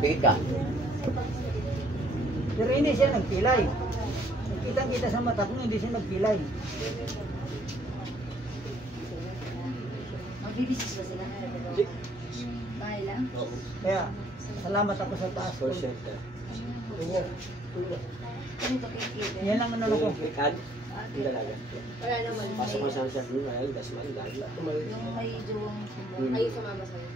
Pikit ka. Pero hindi siya nagpilay. Kitang-kita sa mata ko, hindi siya nagpilay. Magbibisis ba sila? Bahay lang? Kaya, salamat ako sa taas ko. Ganito kikita. Yan ang ano ko. Wala naman. Pasok mo sa sabi, ay, dasman, dahil. Yung may juwang. Ay, sumama sa'yo.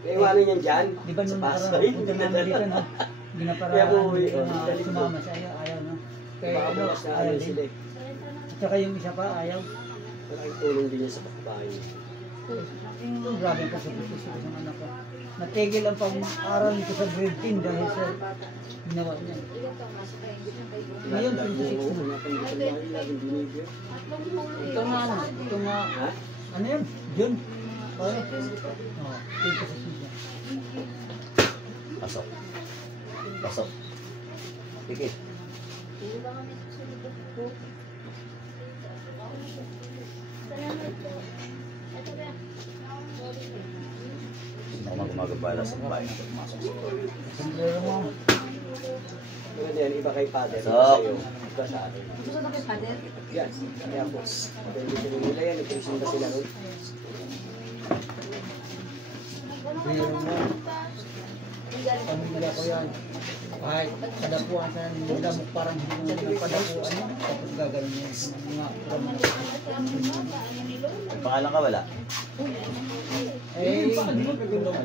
Iwanan yan dyan. Di ba nung Sa nakaraan, punta namin dito, no? Ginaparaan dito na sumama sa iyo, ayaw, no? Kaya Baka ano, bukas na ayaw ano sila din. eh. At saka yung isa pa, ayaw. Malaking tulong din yan sa kapitbahay. Grabe po sa puso ko sa anak ko. Natigil ang pang-aral nito sa grade 10 dahil sa ginawa niya. Ngayon, 26 na. Ito nga, ano yun? June? Oh, 26 na. Pasok. Pasok. Pikit. Hindi naman gumagabala sa bahay na pumasok sa toilet. Sombrero mo. Maganda yan, iba kay Father, iba Pasok. sa'yo, iba sa atin. Gusto na kay Father? Yan, kaya po. Pwede sila nila yan, nagpresinta sila nun. Sombrero mo. Pamilya ko yan. Kahit kadapuan sa nila mo parang hindi mo padapuan mo. Tapos gagawin mo yung mga promo. Ang pangalan ka wala? Eh,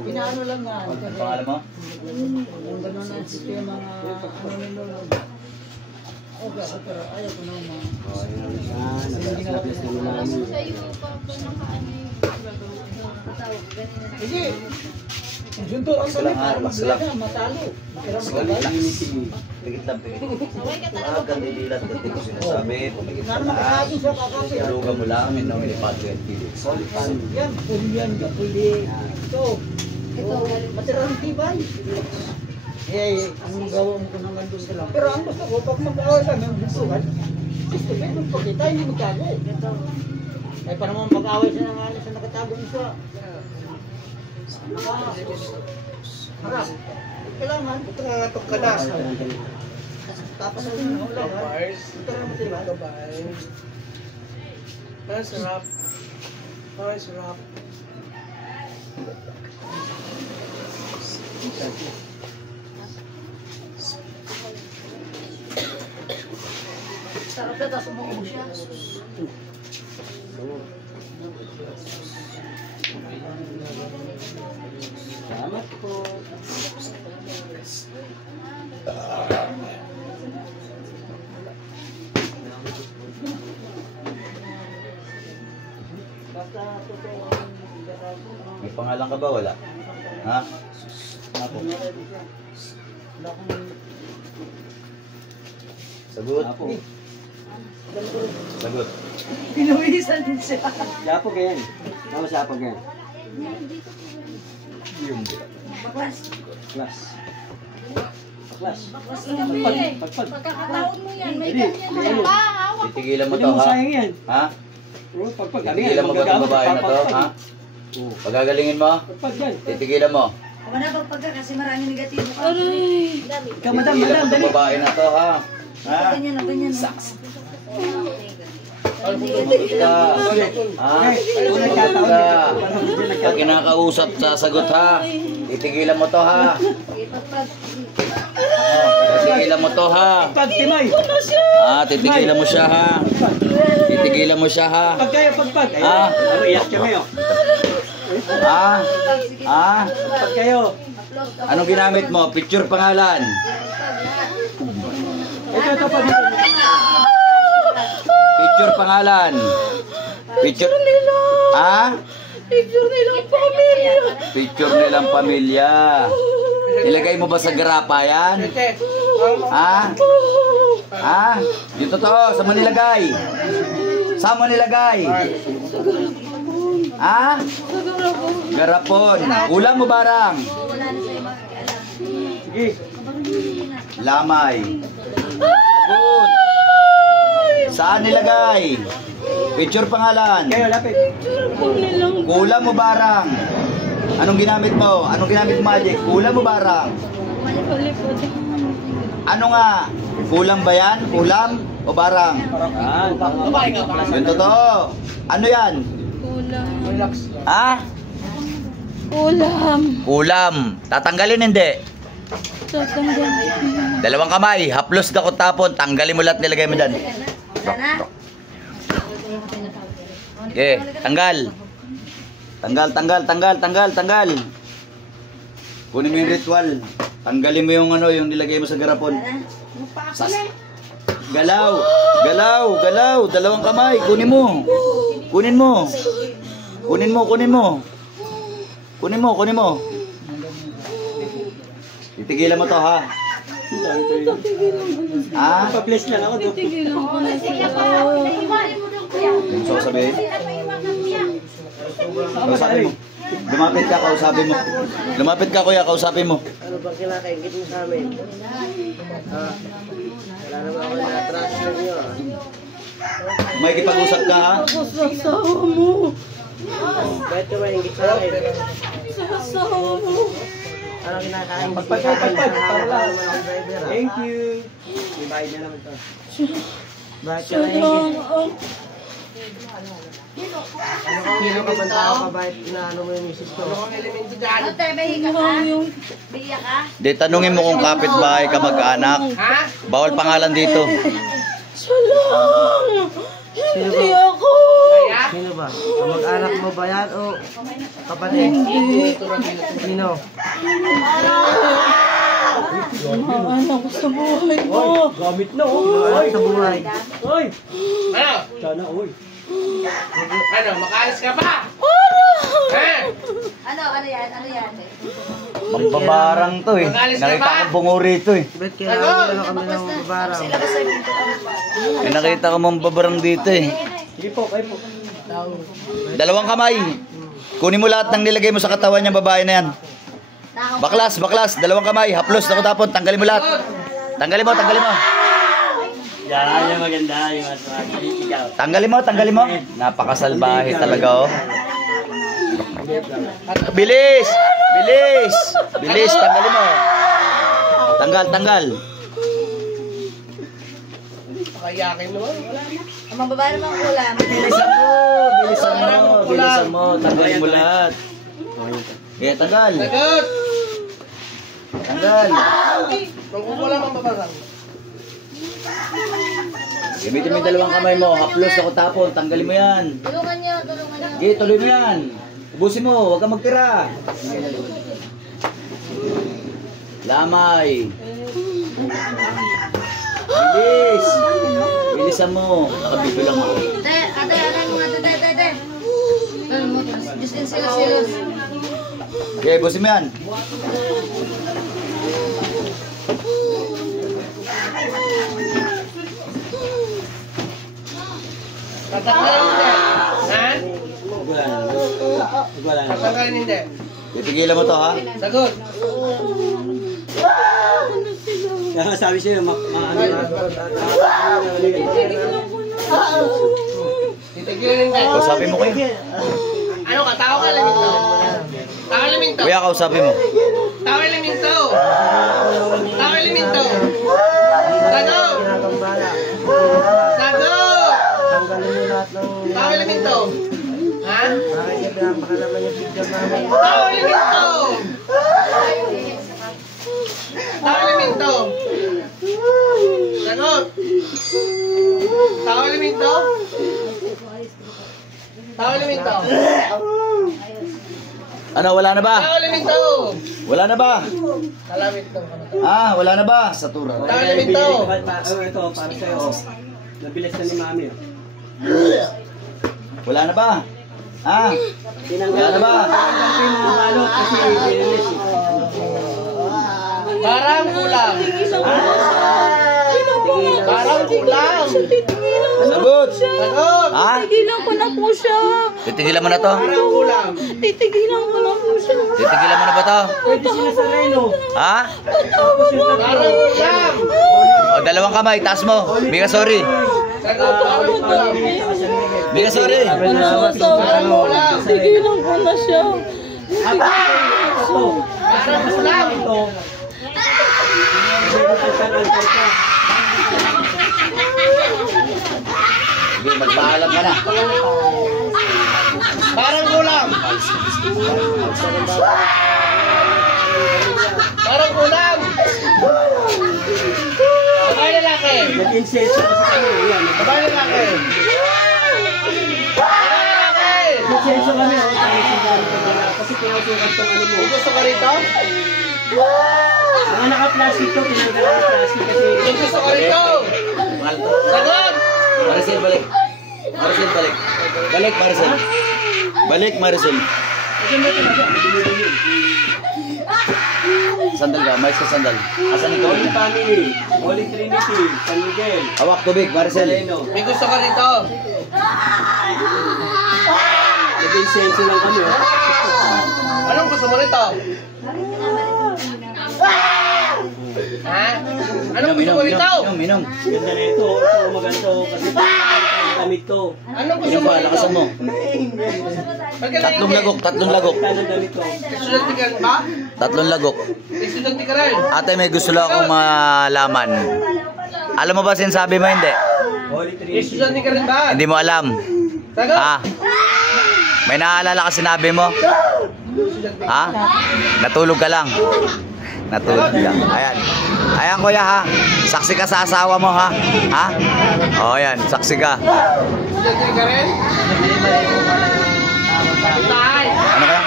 pinaano lang nga. Ang pangalan mo? Yung gano'n ang sistema mga ano nilo. Okay, pero ayaw ko na mga. Yan, nag-bless na nila namin. Hindi. Junto ang kami para maglaga, matalo. Pero matalo. Pikit lang, pikit. Huwag kang didilat kasi ko sinasabi. Pumikit ka Naano na. makakain siya kakapit. Ilugan mo lang, may nomini Padre at Felix. Solid fan. Yan, pwede yan, pwede. Ito. Ito, matirang tibay. Eh, ang gawa mo ko naman doon sila. Pero ang gusto ko, pag mag-awal kami, magsusukat, gusto ko, magpakita, hindi magtago. Eh, para naman mag-awal siya ng ano, sa nakatago niya. Harap. Kailangan, Nakakatok ka na. tapos natin yung ulang. Ito na mo sila. Ah, sarap. Ah, sarap. Sarap na, tapos umuubos siya. Salamat po. May pangalan ka ba wala? Ha? Ako. Sagot. Sagot. Pinuwisan din siya. Siya po ganyan. Mama siya po ganyan. Yung Baklas. Class. Class. Baklas ka mo eh. Pagpag. Pagkakataon mo yan, may Hindi. ganyan siya. Hawak. titigilan mo Hindi to mo ha? sayang yan. Ha? Pagpag. Titigilan mo ba itong babae na to? Ha? Pagagalingin mo? Pagpag yan. Titigilan mo? Ako na pagpagka kasi maraming negatibo ka. Ikaw, madam, Titigilan madam, mo itong dali. babae na to ha? Ha? Ganyan na, ganyan na. Ka. Ha? Ka. Pag kinakausap, sasagot ha? Titigilan mo to ha? Titigilan mo to ha? Pagpag, Timay. Titigilan mo siya ha? Titigilan mo siya ha? Pag kayo, pagpag. Ah. Ano, iyak ka ngayon? Pag kayo. Anong ginamit mo? Picture pangalan. Ito, pag. Picture pangalan. Picture nila. Picture nilang pamilya. Picture nilang pamilya. Ilagay mo ba sa grapa yan? Dito to. Saan mo nilagay? Saan mo nilagay? Garapon. Ulam mo barang? Sige. Lamay. Sagot. Saan nilagay? Picture pangalan. Kayo, lapit. Kulang mo barang? Anong ginamit mo? Anong ginamit mo, Magic? Kulam o barang? Ano nga? Kulang ba yan? Kulam o barang? Yung totoo. Ano yan? Relax. Ha? Ulam. Kulam. Tatanggalin hindi. Tatanggalin. Dalawang kamay. Haplos dakot tapon. Tanggalin mo lahat, nilagay mo dyan. Okay, tanggal. Tanggal. Kunin mo yung ritual. Tanggalin mo yung ano, yung nilagay mo sa garapon. Galaw. Dalawang kamay. Kunin mo. Titigilan mo to, ha? Ha? Pa-bless lang ako. Tigilan ko na sila. Yung sasabihin? Kausapin mo. Lumapit ka, kuya, kausapin mo. Ano bang kinakaingit mo sa amin? Wala naman ako na-trust sa inyo. May kipag-usap ka, ha? Sasawa mo. Bakit ka maingit sa akin? Sasawa mo. Ano kinakaingit mo sa akin? Nakahanap ka naman ako driver. Thank you. May bayad na naman to. Bakit ka maingit? Sino ka bang tao ka? Bakit inaano mo yung misis ko? Ate, bahiya ka? Bahiya ka? Di, tanungin mo kung kapitbahay ka mag-anak. Bawal pangalan dito. Salang. Hindi ako. Sino ba? Kamag-anak mo ba yan o kapatid? Sino? Mga anak ko sa buhay ko. Gamit na oh. Sa buhay. Oy! Ano? Sana oy. Ano? Makalis ka pa? Ano yan? Magbabarang to eh. Nakita ko bungo rito eh. Ba't kailangan na kami ng babarang? Nakita ko mambabarang dito eh. Sige po, kayo po. Dalawang kamay. Kunin mo lahat ng nilagay mo sa katawan niya, babae na yan. Baklas. Dalawang kamay. Haplos, ako tapon. Tanggalin mo lahat. Tanggalin mo. Yan, yung maganda. Yung ikaw. Tanggalin mo. Napakasalbahe talaga oh. Bilis, tanggalin mo. Tanggal. Kayakin mo. Ang mga babae naman kulang. Bilisan mo. Tanggalin mo lahat. Kaya tanggal. Sagot! Tanggal. Magkukulang ang babarang. Gamitin mo yung dalawang kamay mo. Haplos, ako tapon. Tanggalin mo yan. Tulungan niyo. Okay, tuloy mo yan. Ubusin mo, huwag kang magtira. Lamay. Bilisan mo. Nakabibilang ako. Ate. Just in serious. Okay, ubusin mo yan. Tatanggalin hindi. Ha? Wala na. Tatanggalin hindi. Titigilan mo to, ha? Sagot! Kaya sabi siya, Titigilin hindi. Kausapin mo kayo. Ano ka? Tao ka laminto? Tao laminto? Kuya, kausapin mo. Tao laminto? Tao laminto? Sagot! Sagot! tanggalin mo lahat ng... Tao laminto? Ha? Bakit niya pinapakalaman yung picture namin? Tao laminto! Tao laminto? Sagot! Tao laminto? Tao laminto? Ano, wala na ba? Tao laminto? Wala na ba? Talamito. Wala na ba? Satura. Tao laminto? Ito, para sa'yo. Nabilis na ni Mami. Wala na ba? Wala na ba? Parang kulang. Parang kulang. Sagot! Sagot! Tigilan ko na po siya. Titigilan mo na to? Parang kulang. Titigilan ko na po siya. Titigilan mo na ba to? Pwede sila sa Reno. Parang kulang. O, dalawang kamay, taas mo. Biga sorry. Sagot. Parang kulang. Biga sorry. Parang kulang. Tigilan ko na siya. Parang kulang. Ito. Sige, magpaalam ka na. Parang kulang. Parang kulang. Babae lalaki. Nag-insenso ka sa kanya. Yan. Babae lalaki. Nag-insenso kami. Kasi pinausukan tong ano mo. Gusto ka rito? Mga naka-plastic to, pinanggalan ng plastic kasi... Gusto ka rito? Mahal to. Sagot! Maricel, balik. Maricel, balik. Balik, Maricel. Balik, Maricel. Sandal ka, mais ka sandal. Asan ikaw? Holy Family, Holy Trinity, San Miguel. Hawak tubig, Maricel. May gusto ka rito? Nag-insenso lang kami. Anong gusto mo rito? Ha? Anong gusto mo rito? Minom. Ganda na ito. Ito, maganda to. Kasi damit to. Anong gusto Minom mo pa, rito? lakasan mo. Tatlong lagok, tatlong lagok. Tanong damit to. Estudyante ka rin ba? Tatlong lagok. Estudyante ka rin? Ate, may gusto lang akong malaman. Alam mo ba sinasabi mo hindi? Holy Trinity. Estudyante ka rin ba? Hindi mo alam. Sagot! Ha? May naalala ka sinabi mo? Ha? Natulog ka lang. Natulog ka. Ayan. Ayan kuya ha. Saksi ka sa asawa mo ha. Ha? O ayan, saksi ka. Estudyante ka rin? Tay! Ano kaya?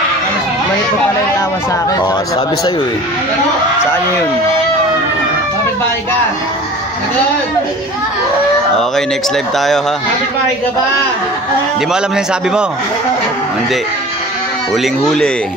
May pa pala yung tawa sa akin. Oh, sabi sa'yo eh. Saan yun? Kapit-bahay ka? Sagot! Okay, next live tayo ha. Kapit-bahay ka ba? Hindi mo alam na yung sabi mo? Hindi. Huling-huli.